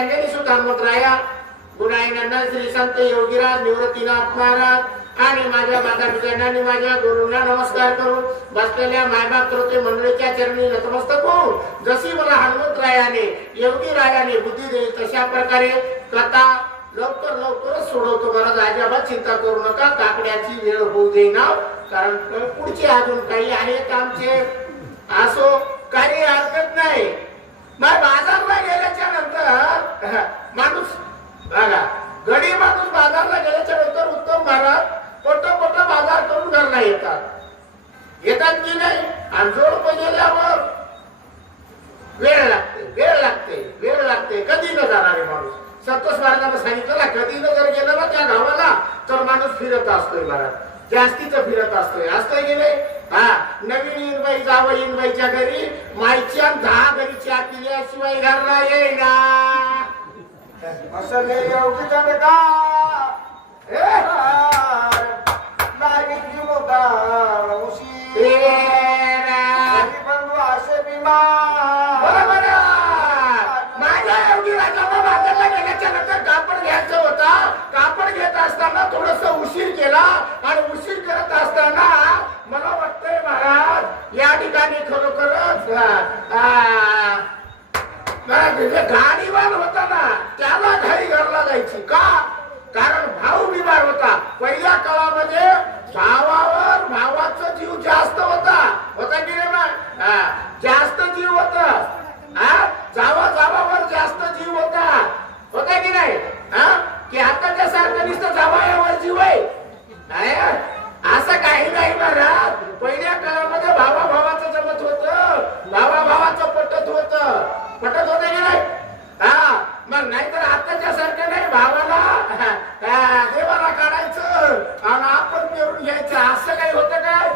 अंजनी सुत हनुमंतराया, गुणाईनंदन श्री संत योगीराज निवृत्तीनाथ महाराज आणि माझ्या माता पित्यांना आणि माझ्या गुरूंना नमस्कार करून बसलेल्या मायबाप श्रोते मंडळीच्या चरणी नतमस्तक होऊन जशी मला हनुमंतरायाने योगीरायाने बुद्धी दिली तशा प्रकारे कथा लवकर लवकरच सोडवतो. महाराज अजिबात चिंता करू नका, काकड्याची वेळ होऊ देईना, कारण पुढचे अजून काही आहेत आमचे. असो काही हरकत नाही. मग बाजारला गेल्याच्या नंतर माणूस बघा, गडी माणूस बाजारला गेल्याच्या नंतर उत्तम महाराज पोट बाजार करून घरला येतात की नाही. आणि जोड गेल्यावर वेळ लागते. कधी न जाणारे माणूस संतोष महाराजांना सांगितलं ना, कधी न जर गेलं ना त्या गावाला तर माणूस फिरत असतोय महाराज, जास्तीच फिरत असतोय की नाही. हा, नवीन इनबाई जावं इनबाईच्या घरी माईच्या 10 घरी चहा पिल्याशिवाय घरला येईना. असं नाही एवढी जण का नागितली मोठा उशी बंधू असे बिमार. बरोबर. माझ्या एवढी राजाला बाजारला गेल्याच्या नंतर कापड घ्यायचं होता. कापड घेत असताना थोडस उशीर केला आणि उशीर करत असताना मला वाटतंय महाराज या ठिकाणी खरोखरच गाडीवान होता ना त्याला घाई घरला जायची का, कारण भाऊ बिमार होता. पहिल्या काळामध्ये भावावर भावाचा जीव जास्त होता की नाही. जास्त जीव होता. जावावर जास्त जीव होता की नाही. की आताच्या सारखं नुसतं जावयावर जीव आहे असं काही नाही महाराज. पहिल्या काळामध्ये भावाचं जमत होतं, भावाचं पटत होतं की नाही. मग नाहीतर आताच्या सारखं नाही, भावाला देवाला काढायचं आणि आपण पेरून घ्यायचं असं काही होतं काय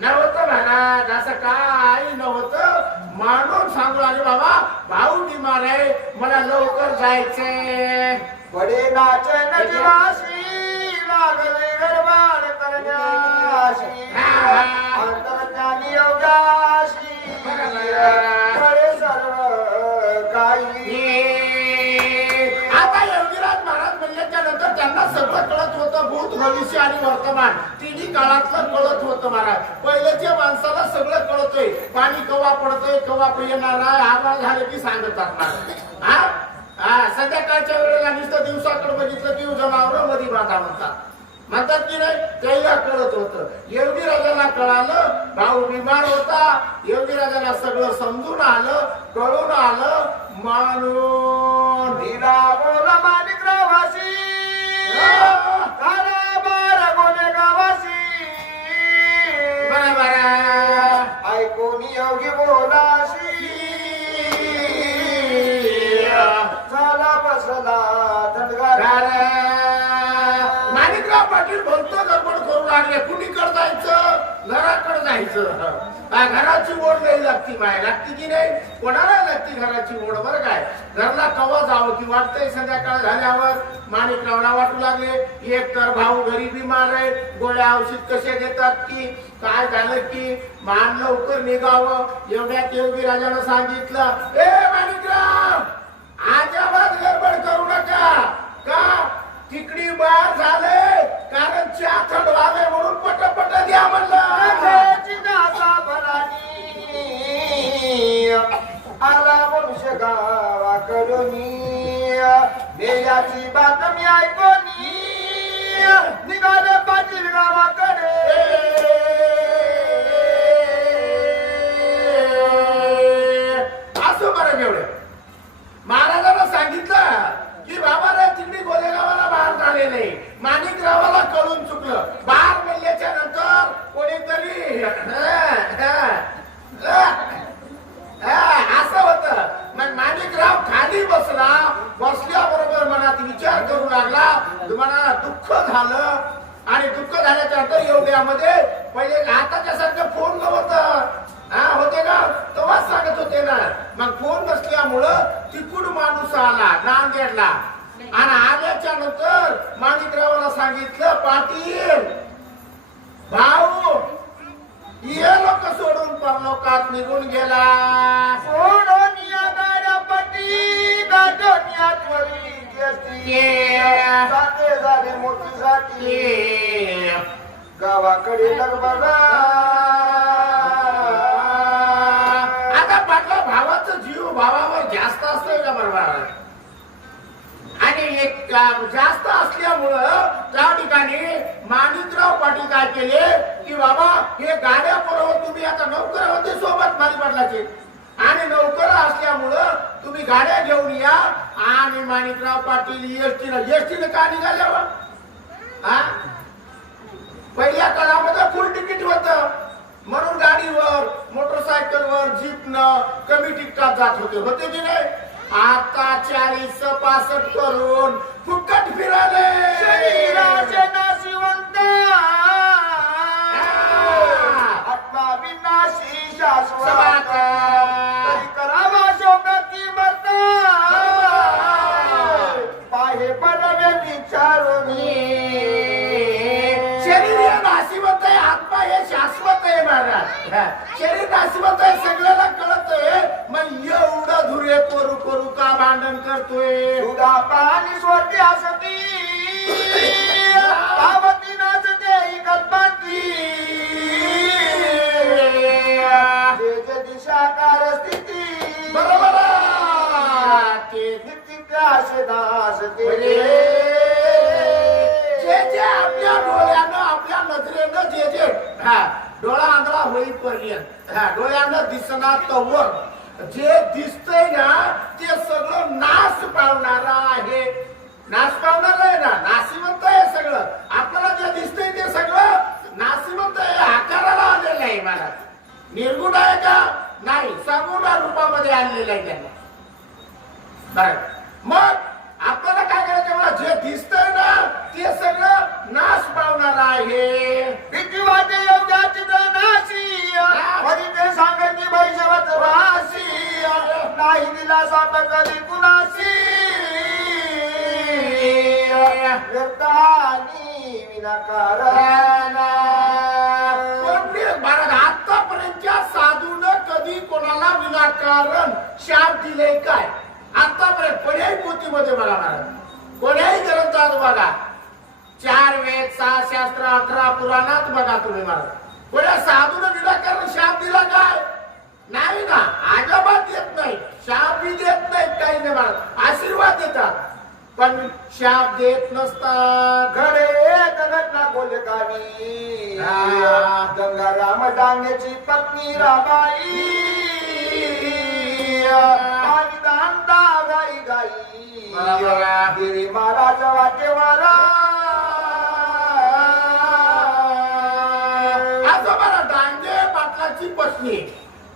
नव्हतं महाराज. असं काही नव्हतं. म्हणून सांगू आले बाबा भाऊ बिमार आहे, मला लवकर जायचंय. बडे नाचन जीवाशी लागले गरबाड करण्याशी अंतर्ज्ञानी योगाशी बडे सर्व काही. आता योगीराज महाराज म्हणल्याच्या नंतर त्यांना सगळं कळत होतं, भूत भविष्य आणि वर्तमान तिन्ही काळातलं कळत होतं महाराज. पहिल्याच्या माणसाला सगळं कळतंय, पाणी कवा पडतंय कवा येणार आहे आवाज झाले की सांगत असणार. संध्याकाळच्या वेळेला नुसतं दिवसाकडे बघितलं की जनावर मध्ये बाधा म्हणतात की नाही. त्याला कळत होतं. योगीराजाला कळालं भाऊ बिमार होता. योगीराजाला सगळं समजून आलं, कळून आलं. म्हणून दिला बोला माणिकरावाशी बारा गोने गावाशी बरोबर ऐकून योगी बोलाशी झाला बसला थंडगार. माणिकराव पाटील बोलतो गडबड करू लागले. कुणीकडे जायचं, घराकडे जायचं. घराची ओढ नाही लागती की नाही. कोणाला लागती घराची ओढ. बरं काय घरला कवा जावं की वाटतंय. संध्याकाळ झाल्यावर माणिकरावला वाटू लागले एक तर भाऊ घरी बिमार आहे, गोळ्या औषध कसे देतात की काय झालं की मान लवकर निघावं. एवढ्यात योगीराजानं सांगितलं, ए माणिकराव अजिबात गडबड करू नका. का तिकडी बार झाले, कारण चहा थंडवावे म्हणून पटपट द्या म्हणलं. आला मनुष्य गावाकडून देयाची बातमी ऐकून निघाले पाटील गावाकडे. असं बरं एवढे महाराजांना सांगितलं की बाबा रे तिकडी गोलेगावाला बाहेर झाले नाही. माणिकरावाला कळून चुकलं. बाहेर मिळल्याच्या नंतर कोणीतरी असं होतं. मग माणिकराव खाली बसल्याबरोबर मनात विचार करू लागला. तुम्हाला दुःख झालं आणि दुःख झाल्याच्या नंतर एवढ्यामध्ये पहिले आताच्या सारखं फोन नव्हतं. होते का तेव्हाच सांगत होते ना. मग फोन नसल्यामुळं तिकडून माणूस आला नांदेडला आणि आल्याच्या नंतर माणिकरावाला सांगितलं पाटील भाऊ ये लोक सोडून परलोकात निघून गेला. सोडून या गाड्या पट्टी गाठून या जाते झाले मोतीसाठी गावाकडे बघा. आता पाटला भावाचा जीव भावावर जास्त असतोय का बरोबर? आणि एक जास्त असल्यामुळं त्या ठिकाणी माणिकराव पाटील काय केले की बाबा हे गाड्या पुरवत तुम्ही आता नोकर होते सोबत माली पाटलाचे आणि नोकर असल्यामुळं तुम्ही गाड्या घेऊन या. आणि माणिकराव पाटील एसटीने का निघाल्यावर हा पहिल्या काळामध्ये फुल तिकीट होत म्हणून गाडीवर मोटरसायकलवर जीपनं कमी तिकटात जात होते की नाही? आता 40-65 करून फुकट फिराले शरीराचे नाशिवंत आत्मा विनाशी शाश्वत तरी करावा शोक किंमत पाहे पडवे विचारून. शरीर हे नाशिवंत आहे, आत्मा हे शाश्वत आहे महाराज. शरीर नाशिवंत आहे सगळ्याला कळतंय, मग एवढं धुरे करू करू का भांडण करतोय? दुधा पाणी सोडते असती पावती नाचते कल्पांती जे दिशाकार स्थिती बरोबर ते जे आपल्या डोळ्यानं आपल्या नजरेनं जे डोळा आंधळा होईपर्यंत डोळ्यानं दिसणार तवर जे दिसतंय ना ते सगळं नाश पावणार आहे. नाश पावणार आहे ना, नाशिवंत आहे सगळं. आपल्याला जे दिसतंय ते सगळं नाशिवंत आहे, आकाराला आलेलं आहे. मला निर्गुण आहे का? नाही, सगुण रूपामध्ये आणलेलं आहे त्यांना. बरं, मग आपल्याला काय करायचं बघा, जे दिसतंय ना ते सगळं नाश पावणार आहे. भीती वाटे एवढ्याची नाशी हरी ते सांगायची भैशवत राशी नाही दिला साप कधी कुणाशी व्यर्थानी विनाकारण. आतापर्यंतच्या साधूनं कधी कोणाला विनाकारण शाप दिले काय? आतापर्यंत कोण्याही पोथीमध्ये बघा महाराज, कोण्याही ग्रंथात बघा, 4 वेद 6 शास्त्र 11 पुराणात बघा तुम्ही महाराज, कोण्या साधूनं विनाकारण शाप दिला काय? नाही ना, अजिबात देत नाही. शाप बी देत नाही, काही नाही महाराज, आशीर्वाद देतात पण शाप देत नसतात. घडे घटना गोलकानी गंगाराम डांगेची पत्नी राबाई आणि दांडा गाई गाई गिरी महाराज वाटेवारा आजोबाला डांगे पाटलाची पत्नी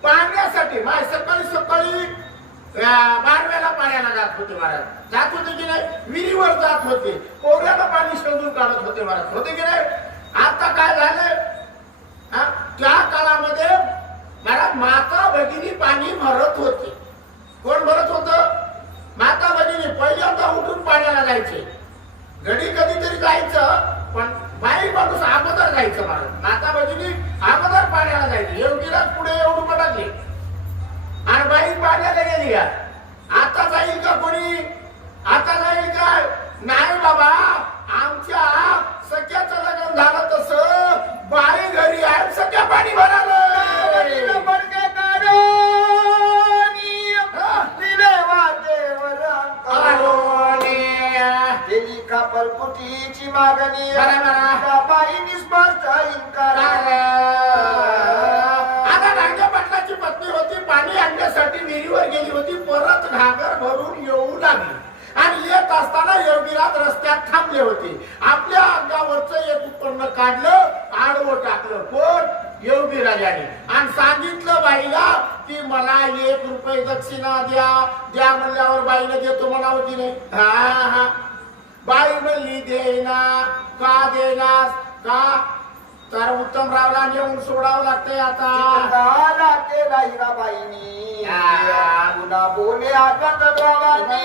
पाण्यासाठी माय सकाळी सकाळी बारव्याला पाण्याला जात होते महाराज. जात होते की नाही? विहिरीवर जात होते, कोऱ्याला पाणी शोधून काढत होते महाराज, होते की नाही? आता काय झालं, त्या काळामध्ये महाराज माता भगिनी पाणी भरत होते. कोण भरत होत? माता भगिनी. पहिल्यांदा उठून पाण्याला जायचे, घडी कधीतरी जायचं, पण बाई माणूस अगोदर जायचं महाराज. माता भगिनी अगोदर पाण्याला जायचे. योगीराज पुढे एवढून पटकले आणि बाई पाण्याला गेली. आता जाईल का कोणी? आता जाईल काय? नाही बाबा, आमच्या सख्याचं लग्न झालं तसं बाई घरी आहे, सख्या पाणी भरायला पडके काढून दिले वाटेवर दिली कापर कुटीची मागणी बाई स्पष्ट इन्कार. आता डांगे पाटलाची पत्नी होती, पाणी आणण्यासाठी विहिरीवर गेली होती, परत घागर भरून येऊ लागली आणि येत असताना योगीराज रस्त्यात थांबले होते. आपल्या अंगावरचं एक उत्पन्न काढलं, आडवं टाकलं. कोण? योगीराजाने. आणि सांगितलं बाईला की मला 1 रुपये दक्षिणा द्या. द्या म्हणल्यावर बाईने देतो म्हणावं की नाही? हा. बाई म्हणली देना. का देनास? का तर उत्तमरावला नेऊन सोडावं लागतंय. आता केला हिराबाईनी पुन्हा बोले आठवत बाबांनी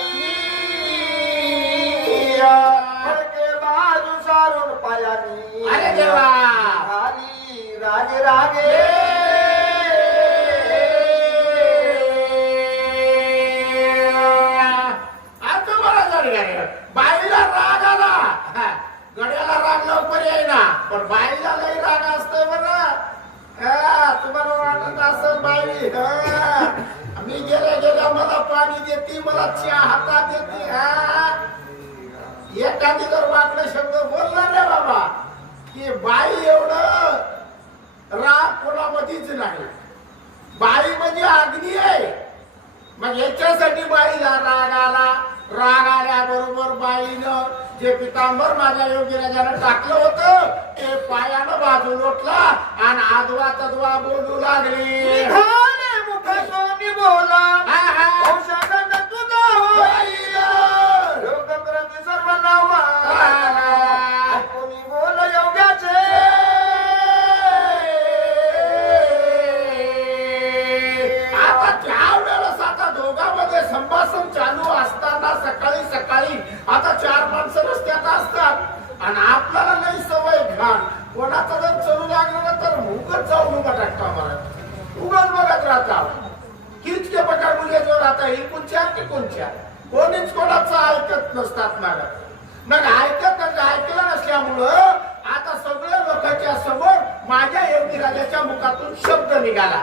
फडके बाजू सारून पायानी. अरे देवा, आली रागे रागे आता मला बाई बाई हा. मी गेल्या गेल्या मला पाणी देते, मला चहा हातात देते हा. एखादी जर वाकडे शब्द बोलला रे बाबा की बाई एवढं राग कोणामध्येच नाही. बाई म्हणजे अग्नी आहे. मग याच्यासाठी बाईला राग आला. राग आल्याबरोबर बाईनं जे पितांबर माझ्या योगीराजानं टाकलं होतं ते पायानं बाजू लोटला आणि आदवा तद्वा बोलू लागली. निघाले मुखातून बोला हा, हा. औषधात तुझा होईल लोकप्रती सर्व नावा कोणी बोल योग्याचे आता त्यावेळेस आता दोघांमध्ये संभाषण चालू असताना सकाळी सकाळी आता 4 माणसं रस्त्यात असतात आणि आपल्याला नाही सवय घाण. कोणाचं जर चलू लागलं ना तर उगच जाऊन उभा टाकता मला उगाच बघत राहता. किचके पटार मुलीजवळ आता ही कोणच्या की कोणच्या कोणीच कोणाचं ऐकत नसतात मला. मग ऐकलं नसल्यामुळं आता सगळ्या लोकांच्या समोर माझ्या योगीराजाच्या मुखातून शब्द निघाला.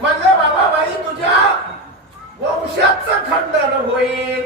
म्हणजे बाबा बाई तुझ्या वंशाचं खंडन होईल.